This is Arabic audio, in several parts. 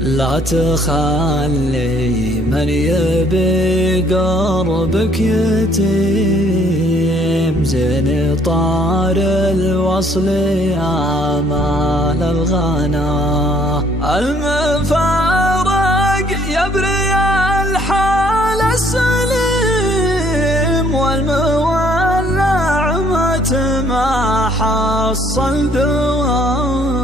لا تخلي من يبي قربك يتيم، زين طار الوصل يا مال الغنا. المفارق يبري الحال السليم، والمولع متى ما حصل دوام.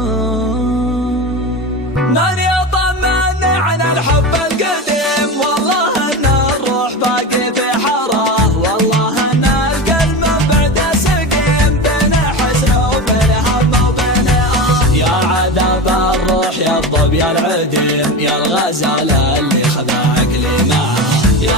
من يطمن عن الحب القديم، والله ان الروح باقي بحراه، والله ان القلب من بعد سقيم، بين حسن وبين هم وبين يا عذاب الروح يا الضب يا العديم، يا الغزال اللي خذ عقلي معاه. يا